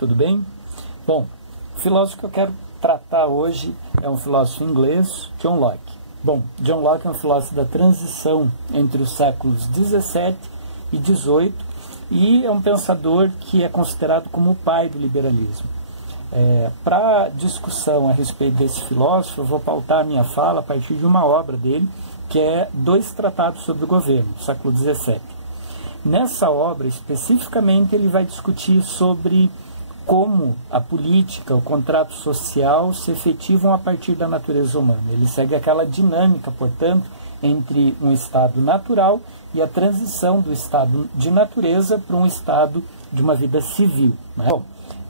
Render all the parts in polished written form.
tudo bem? Bom, o filósofo que eu quero tratar hoje é um filósofo inglês, John Locke. Bom, John Locke é um filósofo da transição entre os séculos 17 e 18 e é um pensador que é considerado como o pai do liberalismo. Para discussão a respeito desse filósofo, eu vou pautar a minha fala a partir de uma obra dele, que é Dois Tratados sobre o Governo, do século 17. Nessa obra, especificamente, ele vai discutir sobre como a política, o contrato social se efetivam a partir da natureza humana. Ele segue aquela dinâmica, portanto, entre um estado natural e a transição do estado de natureza para um estado de uma vida civil, né? Bom,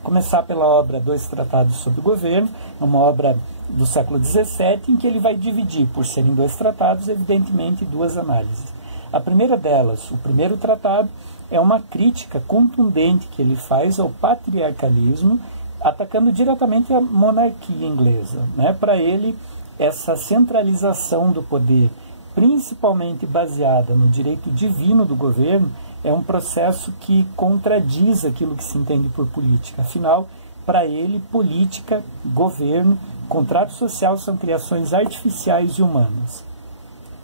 começar pela obra Dois Tratados sobre o Governo, uma obra do século XVII, em que ele vai dividir, por serem dois tratados, evidentemente, duas análises. A primeira delas, o primeiro tratado, é uma crítica contundente que ele faz ao patriarcalismo, atacando diretamente a monarquia inglesa, né? Para ele, essa centralização do poder, principalmente baseada no direito divino do governo, é um processo que contradiz aquilo que se entende por política. Afinal, para ele, política, governo, contrato social são criações artificiais e humanas.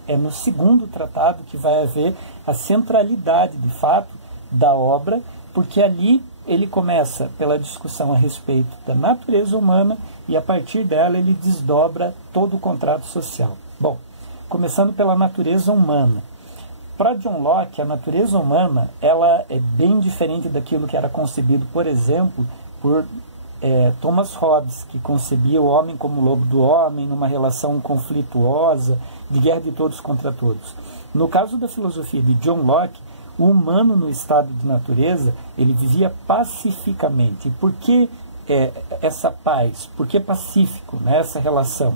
É no segundo tratado que vai haver a centralidade, de fato, da obra, porque ali ele começa pela discussão a respeito da natureza humana e, a partir dela, ele desdobra todo o contrato social. Bom, começando pela natureza humana. Para John Locke, a natureza humana ela é bem diferente daquilo que era concebido, por exemplo, por Thomas Hobbes, que concebia o homem como lobo do homem, numa relação conflituosa, de guerra de todos contra todos. No caso da filosofia de John Locke, o humano no estado de natureza, ele vivia pacificamente. E por que essa paz? Por que pacífico, né, essa relação?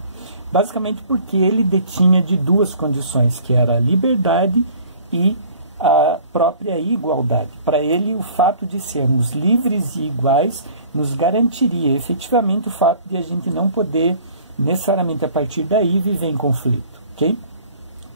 Basicamente porque ele detinha de duas condições, que era a liberdade e a própria igualdade. Para ele, o fato de sermos livres e iguais nos garantiria efetivamente o fato de a gente não poder, necessariamente a partir daí, viver em conflito. Okay?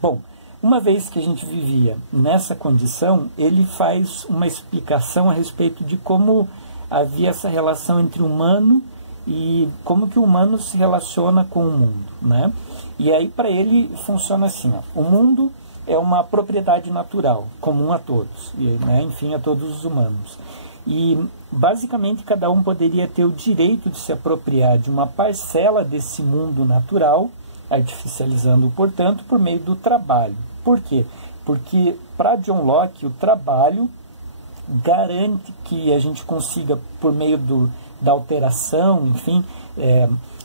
Bom, uma vez que a gente vivia nessa condição, ele faz uma explicação a respeito de como havia essa relação entre o humano e como que o humano se relaciona com o mundo, né? E aí, para ele, funciona assim, ó, o mundo é uma propriedade natural, comum a todos, né? Enfim, a todos os humanos. E, basicamente, cada um poderia ter o direito de se apropriar de uma parcela desse mundo natural, artificializando-o, portanto, por meio do trabalho. Por quê? Porque, para John Locke, o trabalho garante que a gente consiga, por meio da alteração, enfim,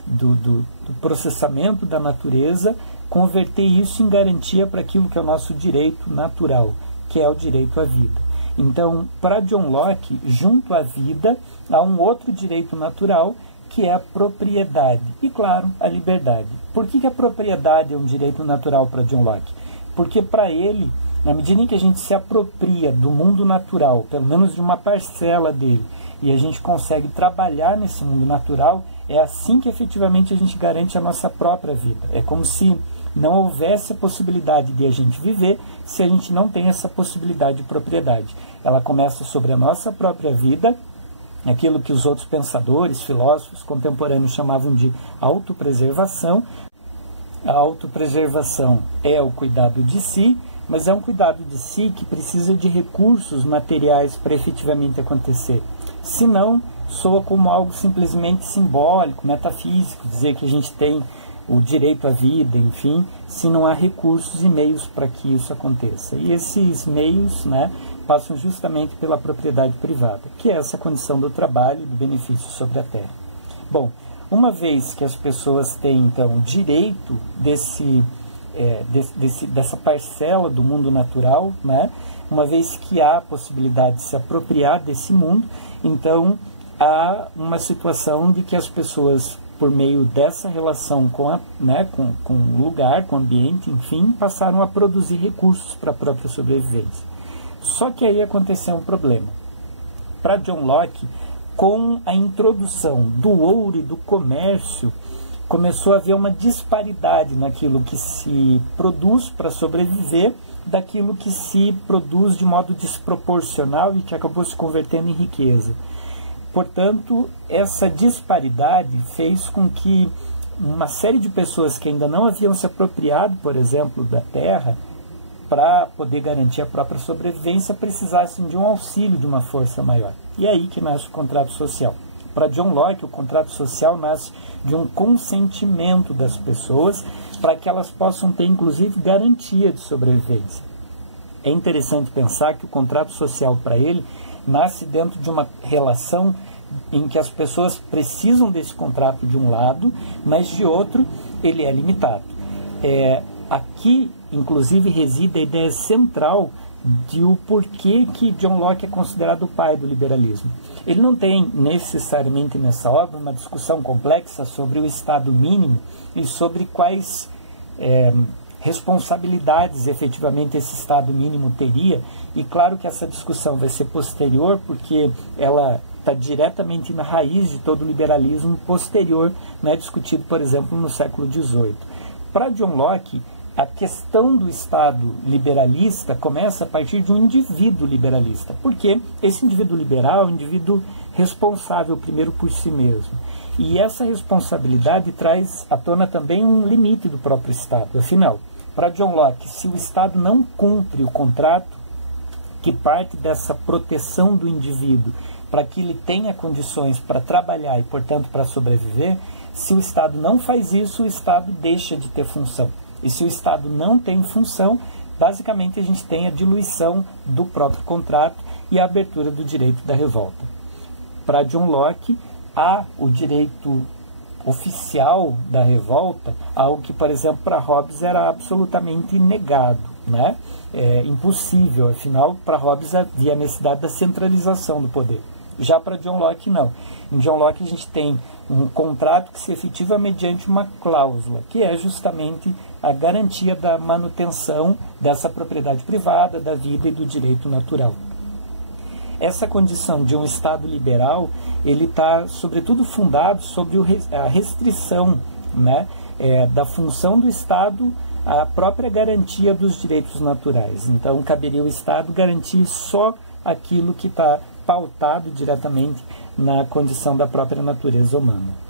do processamento da natureza, converter isso em garantia para aquilo que é o nosso direito natural, que é o direito à vida. Então, para John Locke, junto à vida, há um outro direito natural, que é a propriedade. E, claro, a liberdade. Por que a propriedade é um direito natural para John Locke? Porque, para ele, na medida em que a gente se apropria do mundo natural, pelo menos de uma parcela dele, e a gente consegue trabalhar nesse mundo natural, é assim que efetivamente a gente garante a nossa própria vida. É como se não houvesse a possibilidade de a gente viver se a gente não tem essa possibilidade de propriedade. Ela começa sobre a nossa própria vida, aquilo que os outros pensadores, filósofos contemporâneos chamavam de autopreservação. A autopreservação é o cuidado de si, mas é um cuidado de si que precisa de recursos materiais para efetivamente acontecer. Senão, soa como algo simplesmente simbólico, metafísico, dizer que a gente tem o direito à vida, enfim, se não há recursos e meios para que isso aconteça. E esses meios, né, passam justamente pela propriedade privada, que é essa condição do trabalho e do benefício sobre a terra. Bom, uma vez que as pessoas têm, então, direito dessa parcela do mundo natural, né, uma vez que há a possibilidade de se apropriar desse mundo, então há uma situação de que as pessoas, por meio dessa relação com o lugar, com o ambiente, enfim, passaram a produzir recursos para a própria sobrevivência. Só que aí aconteceu um problema. Para John Locke, com a introdução do ouro e do comércio, começou a haver uma disparidade naquilo que se produz para sobreviver, daquilo que se produz de modo desproporcional e que acabou se convertendo em riqueza. Portanto, essa disparidade fez com que uma série de pessoas que ainda não haviam se apropriado, por exemplo, da terra, para poder garantir a própria sobrevivência, precisassem de um auxílio de uma força maior. E é aí que nasce o contrato social. Para John Locke, o contrato social nasce de um consentimento das pessoas para que elas possam ter, inclusive, garantia de sobrevivência. É interessante pensar que o contrato social, para ele, nasce dentro de uma relação em que as pessoas precisam desse contrato de um lado, mas de outro ele é limitado. Aqui, inclusive, reside a ideia central de o porquê que John Locke é considerado o pai do liberalismo. Ele não tem necessariamente nessa obra uma discussão complexa sobre o Estado mínimo e sobre quais responsabilidades efetivamente esse Estado mínimo teria, e claro que essa discussão vai ser posterior, porque ela está diretamente na raiz de todo o liberalismo posterior, né, discutido, por exemplo, no século XVIII. Para John Locke, a questão do Estado liberalista começa a partir de um indivíduo liberalista, porque esse indivíduo liberal é um indivíduo responsável primeiro por si mesmo. E essa responsabilidade traz à tona também um limite do próprio Estado. Afinal, para John Locke, se o Estado não cumpre o contrato, que parte dessa proteção do indivíduo para que ele tenha condições para trabalhar e, portanto, para sobreviver, se o Estado não faz isso, o Estado deixa de ter função. E se o Estado não tem função, basicamente a gente tem a diluição do próprio contrato e a abertura do direito da revolta. Para John Locke, há o direito oficial da revolta, algo que, por exemplo, para Hobbes era absolutamente negado, né? Impossível, afinal, para Hobbes havia a necessidade da centralização do poder. Já para John Locke, não. Em John Locke a gente tem um contrato que se efetiva mediante uma cláusula, que é justamente a garantia da manutenção dessa propriedade privada, da vida e do direito natural. Essa condição de um Estado liberal, ele está, sobretudo, fundado sobre a restrição, né, da função do Estado à própria garantia dos direitos naturais. Então, caberia ao Estado garantir só aquilo que está pautado diretamente na condição da própria natureza humana.